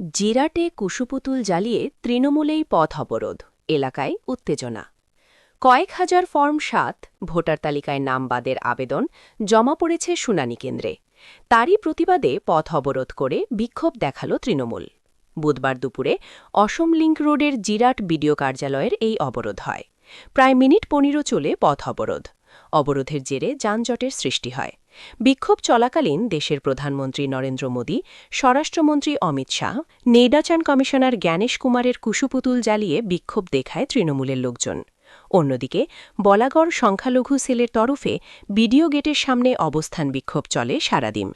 জিরাটে কুশপুতুল জ্বালিয়ে তৃণমূলেই পথ অবরোধ, এলাকায় উত্তেজনা। কয়েক হাজার ফর্ম ৭ ভোটার তালিকায় নাম বাদের আবেদন জমা পড়েছে শুনানি কেন্দ্রে। তারই প্রতিবাদে পথ অবরোধ করে বিক্ষোভ দেখাল তৃণমূল। বুধবার দুপুরে অসম লিংক রোডের জিরাট বিডিও কার্যালয়ের এই অবরোধ হয়। প্রায় মিনিট ১৫ চলে পথ অবরোধ। অবরোধের জেরে যানজটের সৃষ্টি হয়। বিক্ষোভ চলাকালীন দেশের প্রধানমন্ত্রী নরেন্দ্র মোদী, স্বরাষ্ট্রমন্ত্রী অমিত শাহ, নির্বাচন কমিশনার জ্ঞানেশ কুমারের কুশপুতুল জ্বালিয়ে বিক্ষোভ দেখায় তৃণমূলের লোকজন। অন্যদিকে বলাগড় সংখ্যালঘু সেলের তরফে বিডিও গেটের সামনে অবস্থান বিক্ষোভ চলে সারাদিন।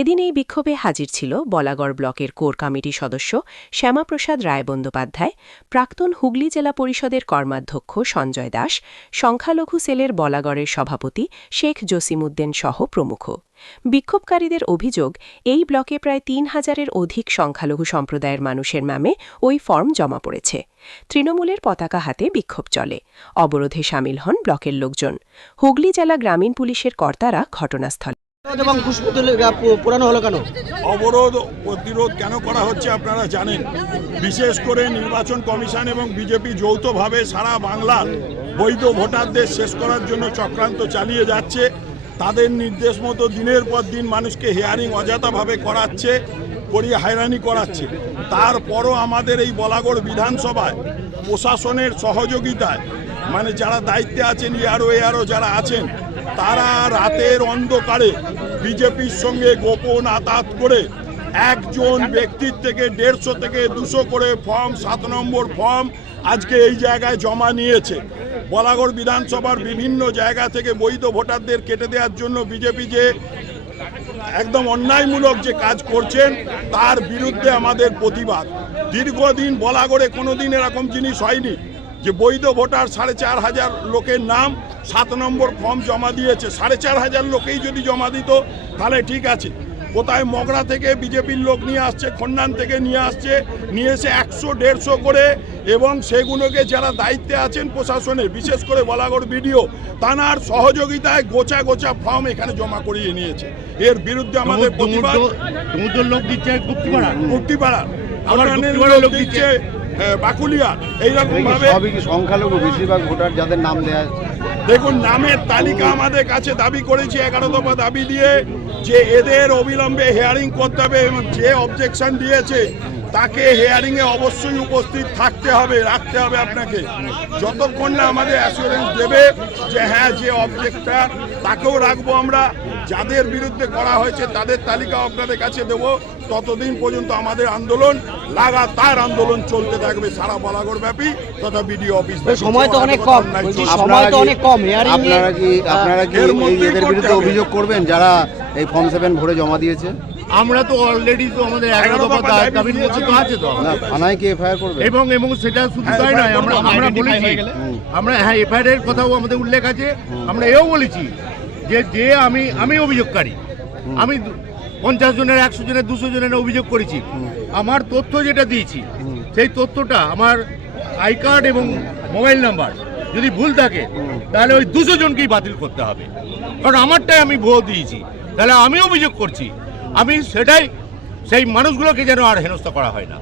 এদিন এই বিক্ষোভে হাজির ছিল বলাগড় ব্লকের কোর কমিটি সদস্য শ্যামাপ্রসাদ রায় বন্দ্যোপাধ্যায়, প্রাক্তন হুগলি জেলা পরিষদের কর্মাধ্যক্ষ সঞ্জয় দাস, সংখ্যালঘু সেলের বলাগড়ের সভাপতি শেখ জসিমউদ্দিন সহ প্রমুখ। বিক্ষোভকারীদের অভিযোগ, এই ব্লকে প্রায় ৩,০০০-এর অধিক সংখ্যালঘু সম্প্রদায়ের মানুষের নামে ওই ফর্ম জমা পড়েছে। তৃণমূলের পতাকা হাতে বিক্ষোভ চলে। অবরোধে সামিল হন ব্লকের লোকজন। হুগলি জেলা গ্রামীণ পুলিশের কর্তারা ঘটনাস্থলে। অবরোধ প্রতিরোধ কেন করা হচ্ছে আপনারা জানেন। বিশেষ করে নির্বাচন কমিশন এবং বিজেপি যৌথভাবে সারা বাংলার বৈধ ভোটারদের শেষ করার জন্য চক্রান্ত চালিয়ে যাচ্ছে। তাদের নির্দেশ মতো দিনের পর দিন মানুষকে হিয়ারিং অযথাভাবে করাচ্ছে, করিয়ে হয়রানি করাচ্ছে। তারপরও আমাদের এই বলাগড় বিধানসভায় প্রশাসনের সহযোগিতায়, মানে যারা দায়িত্বে আছেন এআরও যারা আছেন, তারা রাতের অন্ধকারে বিজেপির সঙ্গে গোপন আতাত করে একজন ব্যক্তির থেকে 150 থেকে 200 করে ফর্ম 7 নম্বর ফর্ম আজকে এই জায়গায় জমা নিয়েছে। বলাগড় বিধানসভার বিভিন্ন জায়গা থেকে বৈধ ভোটারদের কেটে দেওয়ার জন্য বিজেপি যে একদম অন্যায়মূলক যে কাজ করছেন তার বিরুদ্ধে আমাদের প্রতিবাদ। দীর্ঘদিন বলাগড়ে কোনোদিন এরকম জিনিস হয়নি যে বৈধ ভোটার 4,500 লোকের নাম 7 নম্বর ফর্ম জমা দিয়েছে। 4,500 লোকেই যদি জমা দিত তাহলে ঠিক আছে। কোথায় মগরা থেকে বিজেপির লোক নিয়ে আসছে, খন্নান থেকে নিয়ে এসে 100-150 করে, এবং সেগুলোকে যারা দায়িত্বে আছেন প্রশাসনের, বিশেষ করে বলাগড় বিডিও, তানার সহযোগিতায় গোছা গোছা ফর্ম এখানে জমা করিয়ে নিয়েছে। এর বিরুদ্ধে আমাদের প্রতিবাদ। লোক দিচ্ছে মুক্তিপাড়া, লোক দিচ্ছে বাকুলিয়া, এইরকম ভাবে সংখ্যালঘু বেশিরভাগ ভোটার যাদের নাম দেয়া। দেখুন, নামের তালিকা আমাদের কাছে দাবি করেছি 11 দফা দাবি দিয়ে যে এদের অবিলম্বে হেয়ারিং করতে হবে, এবং যে অবজেকশন দিয়েছে তাকে হেয়ারিংয়ে অবশ্যই উপস্থিত থাকতে হবে, রাখতে হবে আপনাকে। যতক্ষণ না আমাদের অ্যাসুরেন্স দেবে যে হ্যাঁ যে অবজেক্টর তাকেও রাখবো আমরা, যাদের বিরুদ্ধে করা হয়েছে তাদের তালিকা আপনাদের কাছে দেবো, ততদিন পর্যন্ত আমাদের আন্দোলন লাগাতার আন্দোলন চলতে থাকবে সারা বলাগড় ব্যাপী তথা বিডিও অফিস। সময় তো অনেক কম, আপনারা কি এদের বিরুদ্ধে অভিযোগ করবেন যারা এই ফর্ম 7 ভরে জমা দিয়েছে? আমরা তো অলরেডি তো আমাদের 11 দফা দাবির মধ্যে তো আছে, তো থানায় কি এফআইআর করবে? এবং সেটা শুধু তাই নয়, আমরা বলেছি, আমরা হ্যাঁ এফআইআর এর কথাও আমাদের উল্লেখ আছে। আমরা এও বলেছি যে আমি অভিযোগকারী, আমি 50 জনের, 100 জনের, 200 জনের অভিযোগ করেছি। আমার তথ্য যেটা দিয়েছি সেই তথ্যটা, আমার আই কার্ড এবং মোবাইল নাম্বার যদি ভুল থাকে তাহলে ওই 200 জনকেই বাতিল করতে হবে, কারণ আমারটাই আমি ভুয়ো দিয়েছি। তাহলে আমি অভিযোগ করছি, আমি সেটাই, সেই মানুষগুলোকে যেন আর হেনস্থা করা হয় না।